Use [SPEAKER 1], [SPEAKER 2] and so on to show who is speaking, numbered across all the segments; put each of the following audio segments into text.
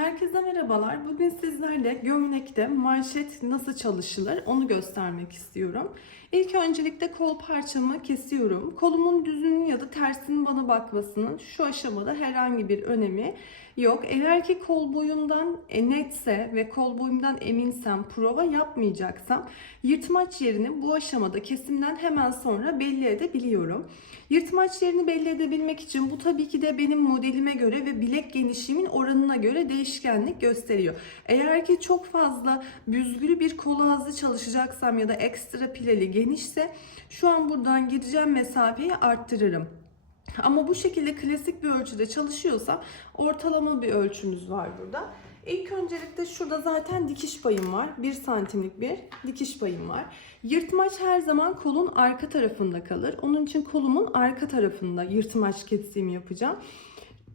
[SPEAKER 1] Herkese merhabalar. Bugün sizlerle gömlekte manşet nasıl çalışılır onu göstermek istiyorum. İlk öncelikle kol parçamı kesiyorum. Kolumun düzünün ya da tersinin bana bakmasının şu aşamada herhangi bir önemi yok. Eğer ki kol boyumdan e, netse ve kol boyumdan eminsem, prova yapmayacaksam yırtmaç yerini bu aşamada kesimden hemen sonra belli edebiliyorum. Yırtmaç yerini belli edebilmek için bu tabii ki de benim modelime göre ve bilek genişliğimin oranına göre değişkenlik gösteriyor. Eğer ki çok fazla büzgülü bir kol ağzı çalışacaksam ya da ekstra pileli genişse şu an buradan gireceğim mesafeyi arttırırım. Ama bu şekilde klasik bir ölçüde çalışıyorsam ortalama bir ölçümüz var burada. İlk öncelikle şurada zaten dikiş payım var. 1 santimlik bir dikiş payım var. Yırtmaç her zaman kolun arka tarafında kalır. Onun için kolumun arka tarafında yırtmaç kestiğimi yapacağım.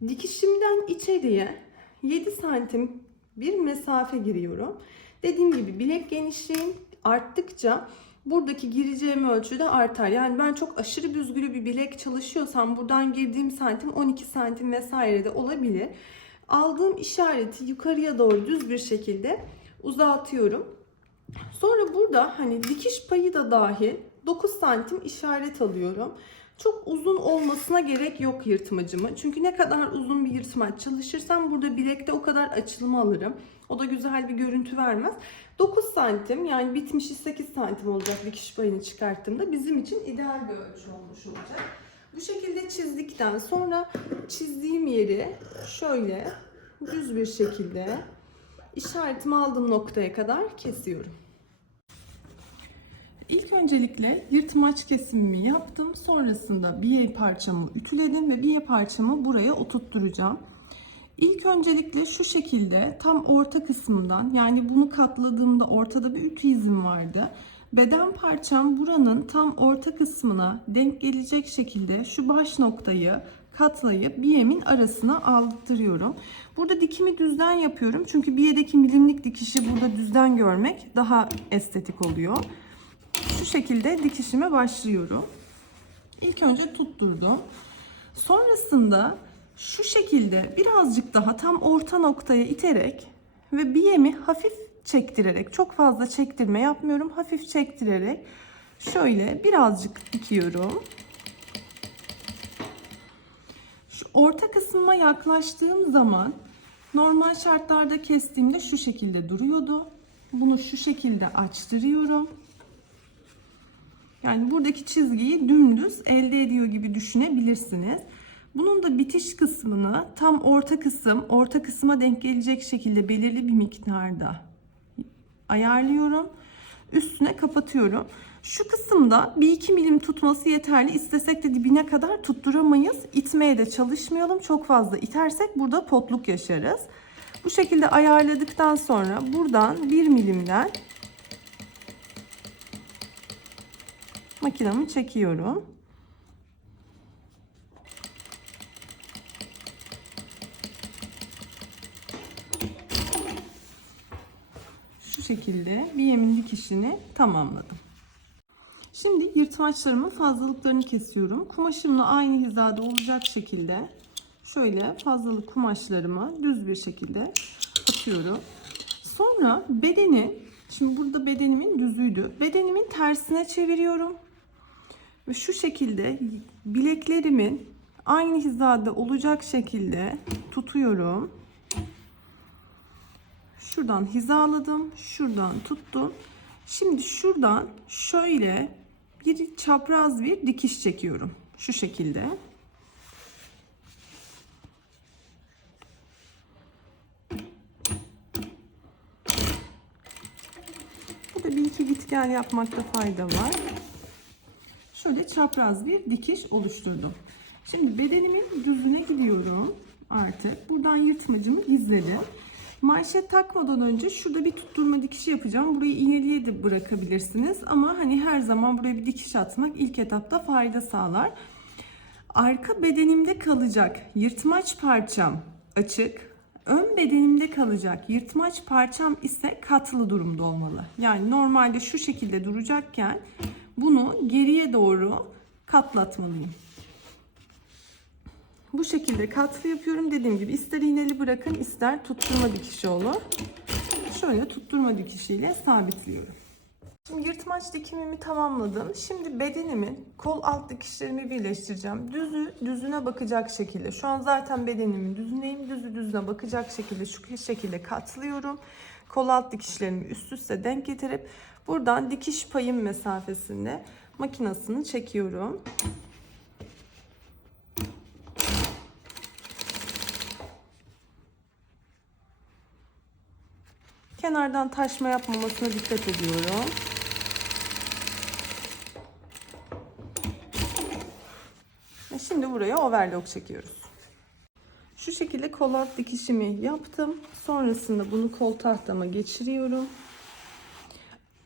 [SPEAKER 1] Dikişimden içeriye 7 santim bir mesafe giriyorum. Dediğim gibi bilek genişliğim arttıkça buradaki gireceğim ölçü de artar. Yani ben çok aşırı büzgülü bir bilek çalışıyorsam buradan girdiğim santim 12 santim vesaire de olabilir. Aldığım işareti yukarıya doğru düz bir şekilde uzaltıyorum. Sonra burada hani dikiş payı da dahil 9 santim işaret alıyorum. Çok uzun olmasına gerek yok yırtmacımı. Çünkü ne kadar uzun bir yırtmaç çalışırsam burada bilekte o kadar açılma alırım. O da güzel bir görüntü vermez. 9 santim yani bitmişi 8 santim olacak dikiş payını çıkarttığımda bizim için ideal bir ölçü olmuş olacak. Bu şekilde çizdikten sonra çizdiğim yeri şöyle düz bir şekilde işaretimi aldığım noktaya kadar kesiyorum. İlk öncelikle yırtmaç kesimimi yaptım. Sonrasında biye parçamı ütüledim ve biye parçamı buraya oturtturacağım. İlk öncelikle şu şekilde tam orta kısmından yani bunu katladığımda ortada bir ütü izim vardı. Beden parçam buranın tam orta kısmına denk gelecek şekilde şu baş noktayı katlayıp biyemin arasına aldırıyorum. Burada dikimi düzden yapıyorum. Çünkü biyedeki milimlik dikişi burada düzden görmek daha estetik oluyor. Şu şekilde dikişime başlıyorum. İlk önce tutturdum. Sonrasında şu şekilde birazcık daha tam orta noktaya iterek ve biyemi hafif çektirerek, çok fazla çektirme yapmıyorum. Hafif çektirerek şöyle birazcık dikiyorum. Şu orta kısmıma yaklaştığım zaman normal şartlarda kestiğimde şu şekilde duruyordu. Bunu şu şekilde açtırıyorum. Yani buradaki çizgiyi dümdüz elde ediyor gibi düşünebilirsiniz. Bunun da bitiş kısmını tam orta kısım, orta kısma denk gelecek şekilde belirli bir miktarda ayarlıyorum. Üstüne kapatıyorum. Şu kısımda 1-2 milim tutması yeterli. İstesek de dibine kadar tutturamayız. İtmeye de çalışmayalım. Çok fazla itersek burada potluk yaşarız. Bu şekilde ayarladıktan sonra buradan 1 milimden makinamı çekiyorum. Şu şekilde bir yemin dikişini tamamladım. Şimdi yırtmaçlarımın fazlalıklarını kesiyorum. Kumaşımla aynı hizada olacak şekilde şöyle fazlalık kumaşlarımı düz bir şekilde atıyorum. Sonra bedeni, şimdi burada bedenimin düzüydü. Bedenimin tersine çeviriyorum. Ve şu şekilde bileklerimin aynı hizada olacak şekilde tutuyorum. Şuradan hizaladım. Şuradan tuttum. Şimdi şuradan şöyle bir çapraz bir dikiş çekiyorum. Şu şekilde. Burada bir iki git gel yapmakta fayda var şöyle çapraz bir dikiş oluşturdum. Şimdi bedenimin düzüne gidiyorum artık. Buradan yırtmacımı gizledim. Manşet takmadan önce şurada bir tutturma dikişi yapacağım. Burayı iğneliğe de bırakabilirsiniz. Ama hani her zaman buraya bir dikiş atmak ilk etapta fayda sağlar. Arka bedenimde kalacak yırtmaç parçam açık. Ön bedenimde kalacak yırtmaç parçam ise katlı durumda olmalı. Yani normalde şu şekilde duracakken bunu geriye doğru katlatmalıyım. Bu şekilde katlı yapıyorum. Dediğim gibi ister iğneli bırakın ister tutturma dikişi olur. Şöyle tutturma dikişiyle sabitliyorum. Şimdi yırtmaç dikimimi tamamladım. Şimdi bedenimin kol alt dikişlerimi birleştireceğim. Düzü düzüne bakacak şekilde. Şu an zaten bedenimin düzüneyim. Düzü düzüne bakacak şekilde şu şekilde katlıyorum. Kol alt dikişlerimi üst üste denk getirip buradan dikiş payım mesafesinde makinasını çekiyorum. Kenardan taşma yapmamasına dikkat ediyorum. Ve şimdi buraya overlock çekiyoruz. Şu şekilde kol alt dikişimi yaptım. Sonrasında bunu kol tahtama geçiriyorum.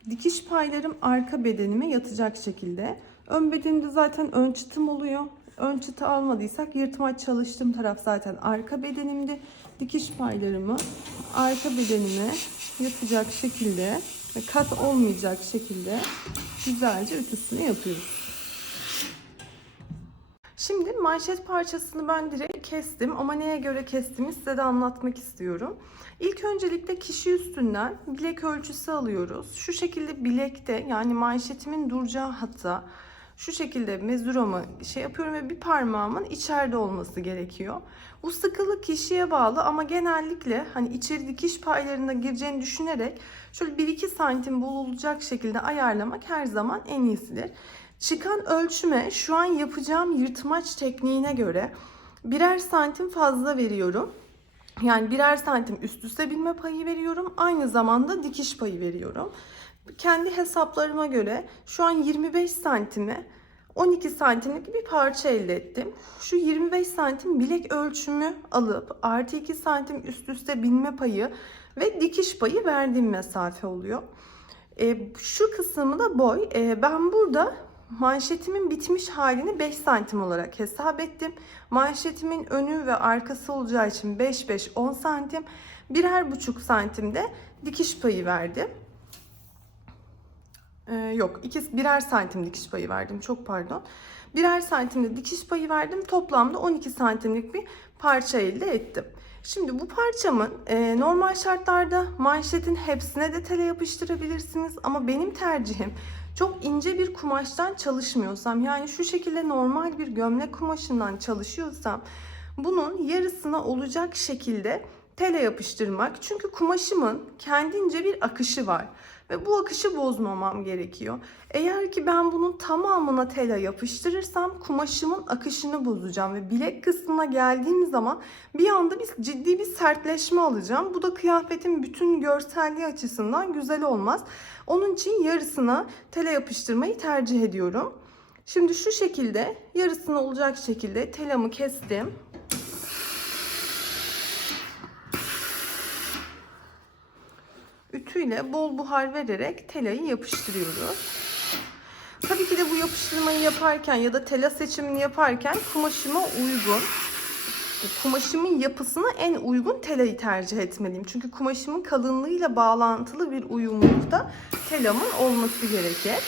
[SPEAKER 1] Dikiş paylarım arka bedenime yatacak şekilde. Ön bedenimde zaten ön çıtım oluyor. Ön çıtı almadıysak yırtmaç çalıştığım taraf zaten arka bedenimde. Dikiş paylarımı arka bedenime yatacak şekilde ve kat olmayacak şekilde güzelce ütüsünü yapıyoruz. Şimdi manşet parçasını ben direkt kestim ama neye göre kestiğimi size de anlatmak istiyorum. İlk öncelikle kişi üstünden bilek ölçüsü alıyoruz. Şu şekilde bilekte yani manşetimin duracağı hatta şu şekilde mezuramı şey yapıyorum ve bir parmağımın içeride olması gerekiyor. Bu sıkılık kişiye bağlı ama genellikle hani içeri dikiş paylarına gireceğini düşünerek şöyle 1-2 santim bulunacak şekilde ayarlamak her zaman en iyisidir. Çıkan ölçüme şu an yapacağım yırtmaç tekniğine göre birer santim fazla veriyorum. Yani birer santim üst üste binme payı veriyorum. Aynı zamanda dikiş payı veriyorum. Kendi hesaplarıma göre şu an 25 santime 12 santimlik bir parça elde ettim. Şu 25 santim bilek ölçümü alıp artı 2 santim üst üste binme payı ve dikiş payı verdiğim mesafe oluyor. E, şu kısmı da boy. E, ben burada manşetimin bitmiş halini 5 santim olarak hesap ettim. Manşetimin önü ve arkası olacağı için 5-5-10 santim. Birer buçuk santimde dikiş payı verdim. Ee, yok iki, birer santim dikiş payı verdim çok pardon. Birer santimde dikiş payı verdim. Toplamda 12 santimlik bir parça elde ettim. Şimdi bu parçamın e, normal şartlarda manşetin hepsine de tele yapıştırabilirsiniz. Ama benim tercihim çok ince bir kumaştan çalışmıyorsam yani şu şekilde normal bir gömlek kumaşından çalışıyorsam bunun yarısına olacak şekilde tele yapıştırmak. Çünkü kumaşımın kendince bir akışı var ve bu akışı bozmamam gerekiyor. Eğer ki ben bunun tamamına tela yapıştırırsam kumaşımın akışını bozacağım ve bilek kısmına geldiğim zaman bir anda bir ciddi bir sertleşme alacağım. Bu da kıyafetin bütün görselliği açısından güzel olmaz. Onun için yarısına tela yapıştırmayı tercih ediyorum. Şimdi şu şekilde yarısına olacak şekilde telamı kestim. Ütüyle bol buhar vererek telayı yapıştırıyoruz. Tabii ki de bu yapıştırmayı yaparken ya da tela seçimini yaparken kumaşıma uygun, kumaşımın yapısına en uygun telayı tercih etmeliyim. Çünkü kumaşımın kalınlığıyla bağlantılı bir uyumlulukta telamın olması gerekir.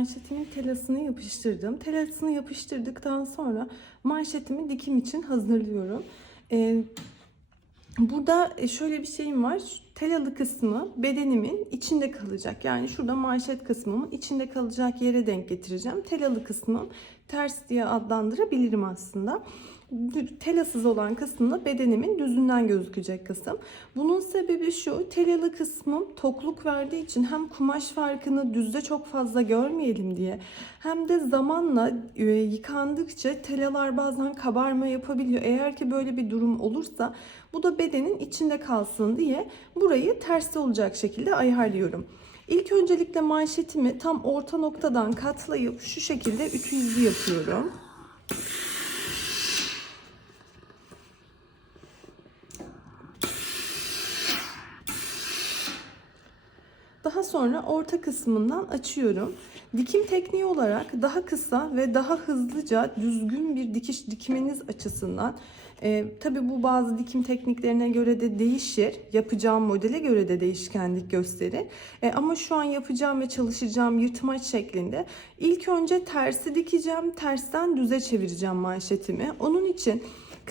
[SPEAKER 1] Manşetimin telasını yapıştırdım. Telasını yapıştırdıktan sonra manşetimi dikim için hazırlıyorum. Ee, burada şöyle bir şeyim var. Telalı kısmı bedenimin içinde kalacak. Yani şurada manşet kısmımın içinde kalacak yere denk getireceğim. Telalı kısmım ters diye adlandırabilirim aslında telasız olan kısımda bedenimin düzünden gözükecek kısım. Bunun sebebi şu, telalı kısmım tokluk verdiği için hem kumaş farkını düzde çok fazla görmeyelim diye hem de zamanla e, yıkandıkça telalar bazen kabarma yapabiliyor. Eğer ki böyle bir durum olursa bu da bedenin içinde kalsın diye burayı terste olacak şekilde ayarlıyorum. İlk öncelikle manşetimi tam orta noktadan katlayıp şu şekilde ütü izi yapıyorum. Daha sonra orta kısmından açıyorum. Dikim tekniği olarak daha kısa ve daha hızlıca düzgün bir dikiş dikmeniz açısından e, tabii bu bazı dikim tekniklerine göre de değişir. Yapacağım modele göre de değişkenlik gösterir. E, ama şu an yapacağım ve çalışacağım yırtmaç şeklinde ilk önce tersi dikeceğim. Tersten düze çevireceğim manşetimi. Onun için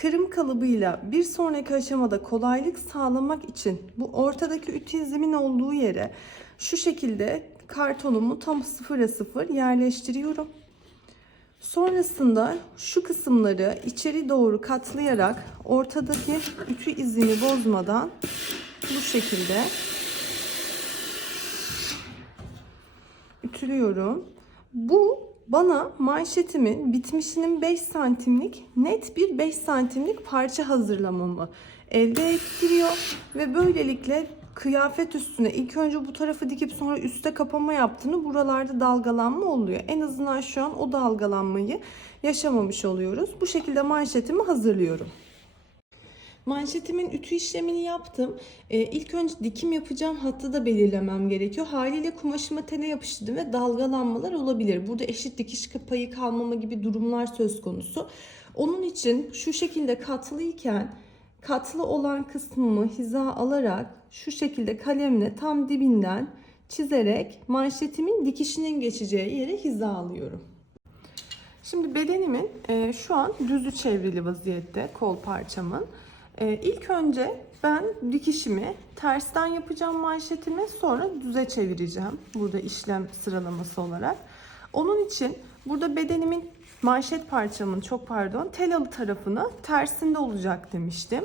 [SPEAKER 1] kırım kalıbıyla bir sonraki aşamada kolaylık sağlamak için bu ortadaki ütü izimin olduğu yere şu şekilde kartonumu tam sıfıra sıfır yerleştiriyorum. Sonrasında şu kısımları içeri doğru katlayarak ortadaki ütü izini bozmadan bu şekilde ütülüyorum. Bu bana manşetimin bitmişinin 5 santimlik net bir 5 santimlik parça hazırlamamı elde ettiriyor ve böylelikle kıyafet üstüne ilk önce bu tarafı dikip sonra üste kapama yaptığını buralarda dalgalanma oluyor. En azından şu an o dalgalanmayı yaşamamış oluyoruz. Bu şekilde manşetimi hazırlıyorum. Manşetimin ütü işlemini yaptım. Ee, ilk önce dikim yapacağım hattı da belirlemem gerekiyor. Haliyle kumaşıma tene yapıştı ve dalgalanmalar olabilir. Burada eşit dikiş payı kalmama gibi durumlar söz konusu. Onun için şu şekilde katlıyken katlı olan kısmımı hiza alarak şu şekilde kalemle tam dibinden çizerek manşetimin dikişinin geçeceği yere hiza alıyorum. Şimdi bedenimin e, şu an düzü çevrili vaziyette kol parçamın. E, ilk önce ben dikişimi tersten yapacağım manşetimi sonra düze çevireceğim. Burada işlem sıralaması olarak. Onun için burada bedenimin manşet parçamın çok pardon telalı tarafını tersinde olacak demiştim.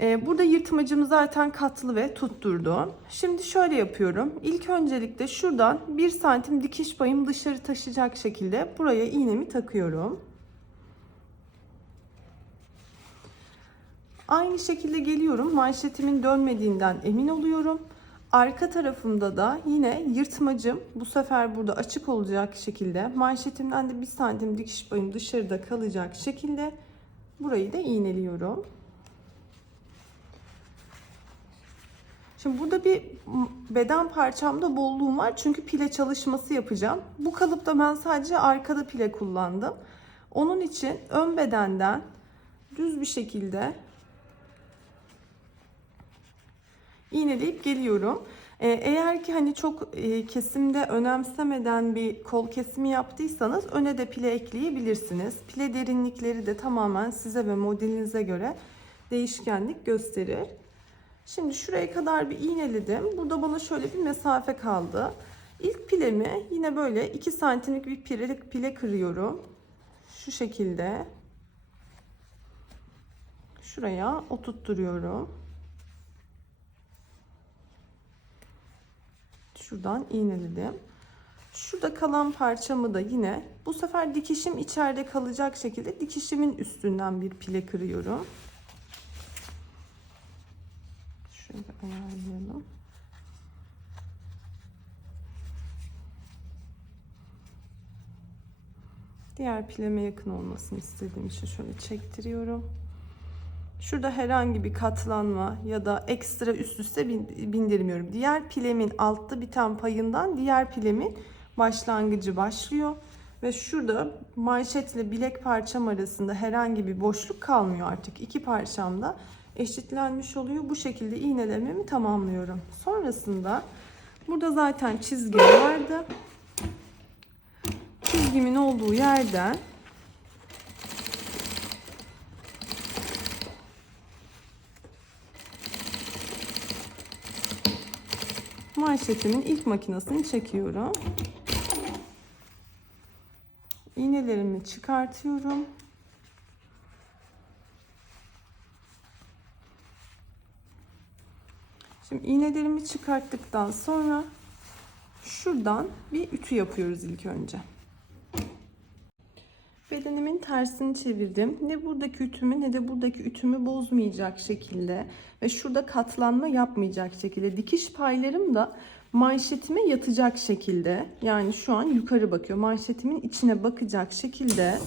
[SPEAKER 1] Ee, burada yırtmacımı zaten katlı ve tutturdu. Şimdi şöyle yapıyorum. İlk öncelikle şuradan 1 santim dikiş payım dışarı taşıyacak şekilde buraya iğnemi takıyorum. Aynı şekilde geliyorum. Manşetimin dönmediğinden emin oluyorum. Arka tarafımda da yine yırtmacım bu sefer burada açık olacak şekilde manşetimden de 1 santim dikiş payım dışarıda kalacak şekilde burayı da iğneliyorum. Şimdi burada bir beden parçamda bolluğum var. Çünkü pile çalışması yapacağım. Bu kalıpta ben sadece arkada pile kullandım. Onun için ön bedenden düz bir şekilde iğneleyip geliyorum. Ee, eğer ki hani çok e, kesimde önemsemeden bir kol kesimi yaptıysanız öne de pile ekleyebilirsiniz. Pile derinlikleri de tamamen size ve modelinize göre değişkenlik gösterir. Şimdi şuraya kadar bir iğneledim. Burada bana şöyle bir mesafe kaldı. İlk pilemi yine böyle 2 santimlik bir pile, pile kırıyorum. Şu şekilde. Şuraya oturtturuyorum. Şuradan iğneledim. Şurada kalan parçamı da yine bu sefer dikişim içeride kalacak şekilde dikişimin üstünden bir pile kırıyorum. Şöyle ayarlayalım. Diğer pileme yakın olmasını istediğim için şöyle çektiriyorum. Şurada herhangi bir katlanma ya da ekstra üst üste bindirmiyorum. Diğer pilemin altta biten payından diğer pilemin başlangıcı başlıyor. Ve şurada manşetle bilek parçam arasında herhangi bir boşluk kalmıyor artık. İki parçamda eşitlenmiş oluyor. Bu şekilde iğnelememi tamamlıyorum. Sonrasında burada zaten çizgim vardı. Çizgimin olduğu yerden manşetimin ilk makinesini çekiyorum. İğnelerimi çıkartıyorum. Şimdi iğnelerimi çıkarttıktan sonra şuradan bir ütü yapıyoruz ilk önce. Tersini çevirdim. Ne buradaki ütümü ne de buradaki ütümü bozmayacak şekilde ve şurada katlanma yapmayacak şekilde dikiş paylarım da manşetime yatacak şekilde yani şu an yukarı bakıyor. Manşetimin içine bakacak şekilde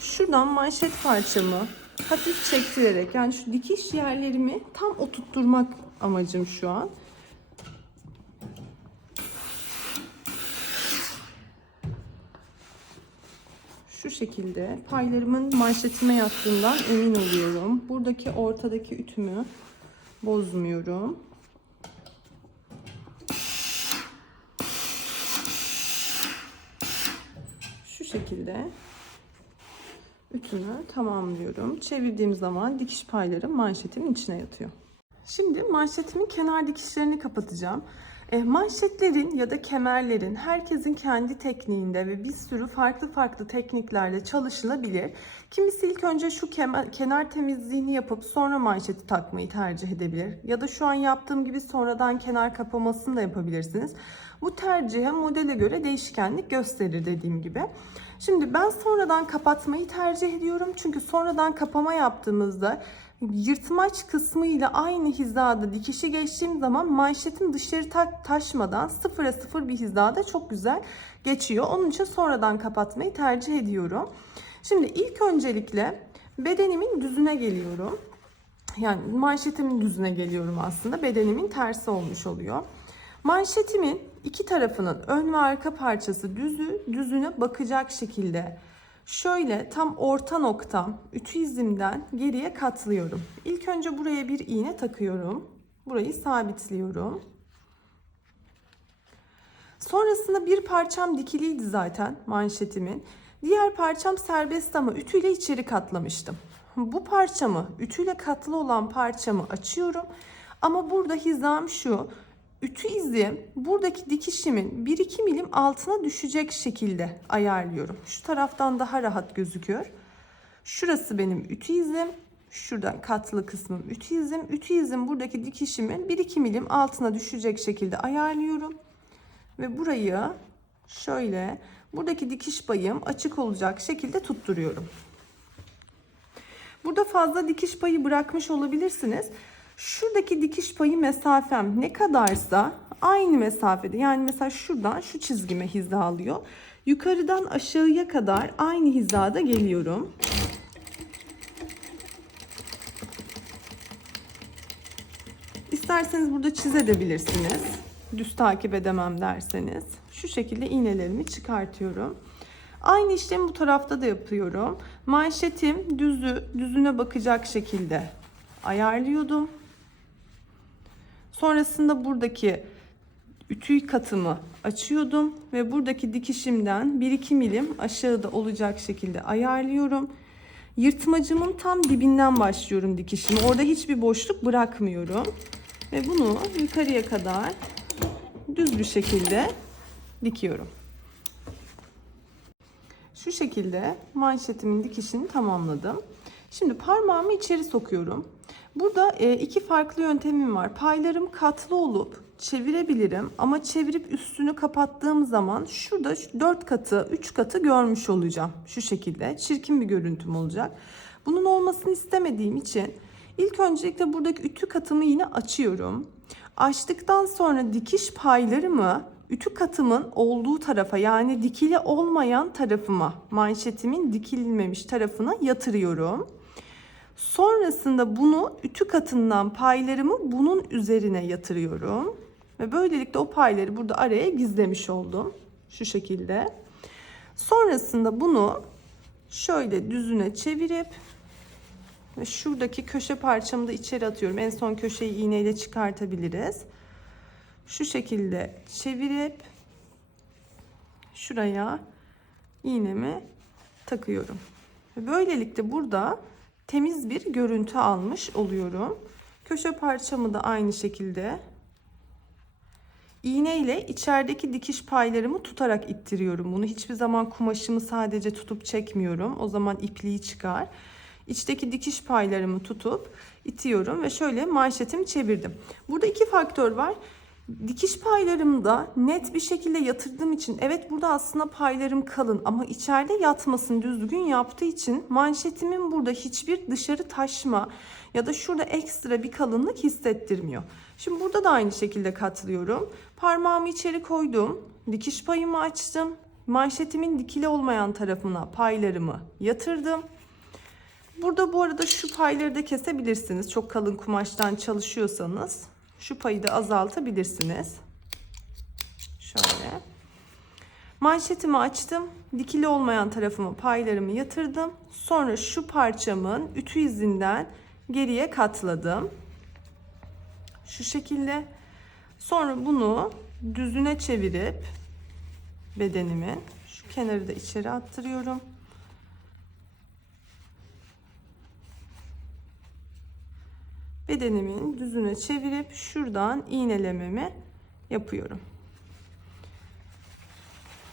[SPEAKER 1] şuradan manşet parçamı hafif çektirerek yani şu dikiş yerlerimi tam oturtturmak amacım şu an. Şu şekilde paylarımın manşetime yattığından emin oluyorum. Buradaki ortadaki ütümü bozmuyorum. Şu şekilde ütümü tamamlıyorum. Çevirdiğim zaman dikiş payları manşetimin içine yatıyor. Şimdi manşetimin kenar dikişlerini kapatacağım. E, manşetlerin ya da kemerlerin herkesin kendi tekniğinde ve bir sürü farklı farklı tekniklerle çalışılabilir. Kimisi ilk önce şu kemer, kenar temizliğini yapıp sonra manşeti takmayı tercih edebilir. Ya da şu an yaptığım gibi sonradan kenar kapamasını da yapabilirsiniz. Bu tercihe modele göre değişkenlik gösterir dediğim gibi. Şimdi ben sonradan kapatmayı tercih ediyorum. Çünkü sonradan kapama yaptığımızda yırtmaç kısmı ile aynı hizada dikişi geçtiğim zaman manşetin dışarı ta- taşmadan sıfıra sıfır bir hizada çok güzel geçiyor. Onun için sonradan kapatmayı tercih ediyorum. Şimdi ilk öncelikle bedenimin düzüne geliyorum. Yani manşetimin düzüne geliyorum aslında. Bedenimin tersi olmuş oluyor. Manşetimin iki tarafının ön ve arka parçası düzü, düzüne bakacak şekilde şöyle tam orta noktam ütü izimden geriye katlıyorum. İlk önce buraya bir iğne takıyorum. Burayı sabitliyorum. Sonrasında bir parçam dikiliydi zaten manşetimin. Diğer parçam serbest ama ütüyle içeri katlamıştım. Bu parçamı, ütüyle katlı olan parçamı açıyorum. Ama burada hizam şu. Ütü izi buradaki dikişimin 1-2 milim altına düşecek şekilde ayarlıyorum. Şu taraftan daha rahat gözüküyor. Şurası benim ütü izim. Şuradan katlı kısmım ütü izim. Ütü izim buradaki dikişimin 1-2 milim altına düşecek şekilde ayarlıyorum. Ve burayı şöyle buradaki dikiş payım açık olacak şekilde tutturuyorum. Burada fazla dikiş payı bırakmış olabilirsiniz. Şuradaki dikiş payı mesafem ne kadarsa aynı mesafede yani mesela şuradan şu çizgime hizalıyor. Yukarıdan aşağıya kadar aynı hizada geliyorum. İsterseniz burada çizebilirsiniz. Düz takip edemem derseniz. Şu şekilde iğnelerimi çıkartıyorum. Aynı işlemi bu tarafta da yapıyorum. Manşetim düzü, düzüne bakacak şekilde ayarlıyordum. Sonrasında buradaki ütü katımı açıyordum ve buradaki dikişimden 1-2 milim aşağıda olacak şekilde ayarlıyorum. Yırtmacımın tam dibinden başlıyorum dikişimi. Orada hiçbir boşluk bırakmıyorum. Ve bunu yukarıya kadar düz bir şekilde dikiyorum. Şu şekilde manşetimin dikişini tamamladım. Şimdi parmağımı içeri sokuyorum. Burada e, iki farklı yöntemim var. Paylarım katlı olup çevirebilirim ama çevirip üstünü kapattığım zaman şurada 4 katı 3 katı görmüş olacağım. Şu şekilde çirkin bir görüntüm olacak. Bunun olmasını istemediğim için ilk öncelikle buradaki ütü katımı yine açıyorum. Açtıktan sonra dikiş paylarımı ütü katımın olduğu tarafa yani dikili olmayan tarafıma manşetimin dikilmemiş tarafına yatırıyorum. Sonrasında bunu ütü katından paylarımı bunun üzerine yatırıyorum. Ve böylelikle o payları burada araya gizlemiş oldum. Şu şekilde. Sonrasında bunu şöyle düzüne çevirip ve şuradaki köşe parçamı da içeri atıyorum. En son köşeyi iğneyle çıkartabiliriz. Şu şekilde çevirip şuraya iğnemi takıyorum. Ve böylelikle burada temiz bir görüntü almış oluyorum. Köşe parçamı da aynı şekilde iğne ile içerideki dikiş paylarımı tutarak ittiriyorum. Bunu hiçbir zaman kumaşımı sadece tutup çekmiyorum. O zaman ipliği çıkar. İçteki dikiş paylarımı tutup itiyorum ve şöyle manşetimi çevirdim. Burada iki faktör var. Dikiş paylarımda net bir şekilde yatırdığım için evet burada aslında paylarım kalın ama içeride yatmasını düzgün yaptığı için manşetimin burada hiçbir dışarı taşma ya da şurada ekstra bir kalınlık hissettirmiyor. Şimdi burada da aynı şekilde katlıyorum. Parmağımı içeri koydum. Dikiş payımı açtım. Manşetimin dikili olmayan tarafına paylarımı yatırdım. Burada bu arada şu payları da kesebilirsiniz. Çok kalın kumaştan çalışıyorsanız şu payı da azaltabilirsiniz. Şöyle. Manşetimi açtım. Dikili olmayan tarafımı paylarımı yatırdım. Sonra şu parçamın ütü izinden geriye katladım. Şu şekilde. Sonra bunu düzüne çevirip bedenimin şu kenarı da içeri attırıyorum. Bedenimin düzüne çevirip şuradan iğnelememi yapıyorum.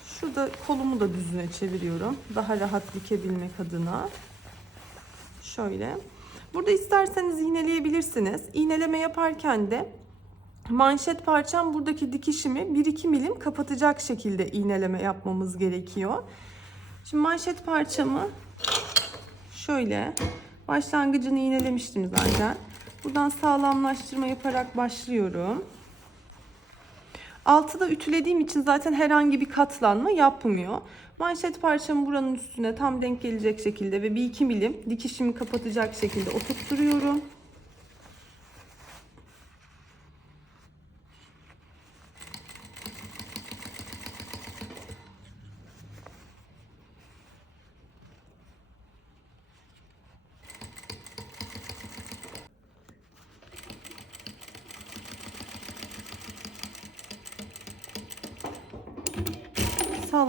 [SPEAKER 1] Şurada kolumu da düzüne çeviriyorum. Daha rahat dikebilmek adına. Şöyle. Burada isterseniz iğneleyebilirsiniz. İğneleme yaparken de manşet parçam buradaki dikişimi 1-2 milim kapatacak şekilde iğneleme yapmamız gerekiyor. Şimdi manşet parçamı şöyle başlangıcını iğnelemiştim zaten. Buradan sağlamlaştırma yaparak başlıyorum. Altı da ütülediğim için zaten herhangi bir katlanma yapmıyor. Manşet parçamı buranın üstüne tam denk gelecek şekilde ve bir iki milim dikişimi kapatacak şekilde oturtturuyorum.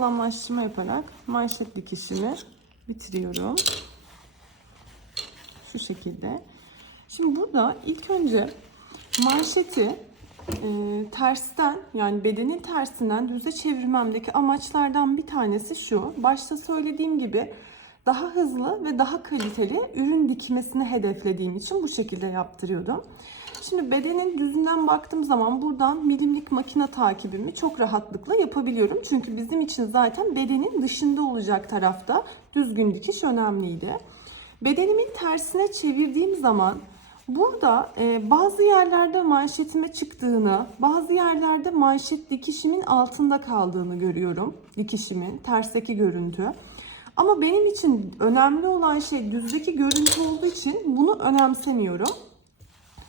[SPEAKER 1] Sağlamlaştırma yaparak manşet dikişimi bitiriyorum. Şu şekilde. Şimdi burada ilk önce manşeti e, tersten yani bedenin tersinden düze çevirmemdeki amaçlardan bir tanesi şu. Başta söylediğim gibi daha hızlı ve daha kaliteli ürün dikmesini hedeflediğim için bu şekilde yaptırıyordum. Şimdi bedenin düzünden baktığım zaman buradan milimlik makine takibimi çok rahatlıkla yapabiliyorum. Çünkü bizim için zaten bedenin dışında olacak tarafta düzgün dikiş önemliydi. Bedenimin tersine çevirdiğim zaman burada e, bazı yerlerde manşetime çıktığını, bazı yerlerde manşet dikişimin altında kaldığını görüyorum. Dikişimin tersteki görüntü. Ama benim için önemli olan şey düzdeki görüntü olduğu için bunu önemsemiyorum.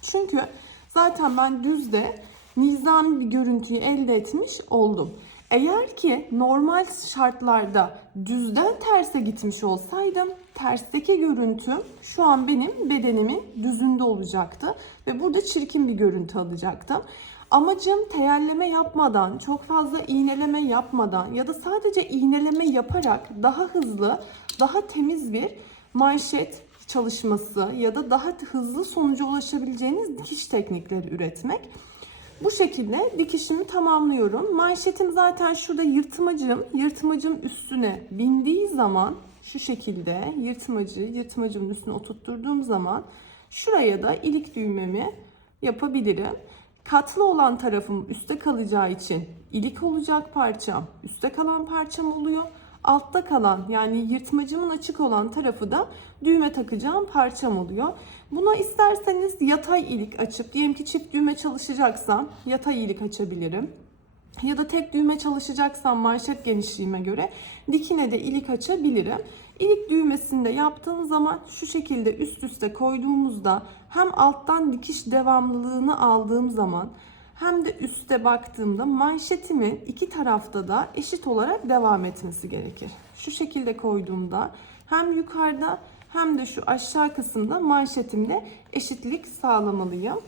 [SPEAKER 1] Çünkü zaten ben düzde nizami bir görüntüyü elde etmiş oldum. Eğer ki normal şartlarda düzden terse gitmiş olsaydım tersteki görüntüm şu an benim bedenimin düzünde olacaktı ve burada çirkin bir görüntü alacaktım. Amacım teyelleme yapmadan, çok fazla iğneleme yapmadan ya da sadece iğneleme yaparak daha hızlı, daha temiz bir manşet çalışması ya da daha hızlı sonuca ulaşabileceğiniz dikiş teknikleri üretmek. Bu şekilde dikişimi tamamlıyorum. Manşetim zaten şurada yırtmacım. Yırtmacım üstüne bindiği zaman şu şekilde yırtmacı yırtmacımın üstüne oturtturduğum zaman şuraya da ilik düğmemi yapabilirim. Katlı olan tarafım üstte kalacağı için ilik olacak parçam üstte kalan parçam oluyor. Altta kalan yani yırtmacımın açık olan tarafı da düğme takacağım parçam oluyor. Buna isterseniz yatay ilik açıp diyelim ki çift düğme çalışacaksam yatay ilik açabilirim. Ya da tek düğme çalışacaksam manşet genişliğime göre dikine de ilik açabilirim. İlik düğmesini de yaptığım zaman şu şekilde üst üste koyduğumuzda hem alttan dikiş devamlılığını aldığım zaman hem de üste baktığımda manşetimin iki tarafta da eşit olarak devam etmesi gerekir. Şu şekilde koyduğumda hem yukarıda hem de şu aşağı kısımda manşetimle eşitlik sağlamalıyım.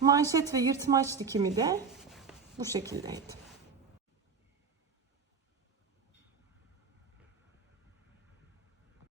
[SPEAKER 1] Manşet ve yırtmaç dikimi de bu şekildeydi.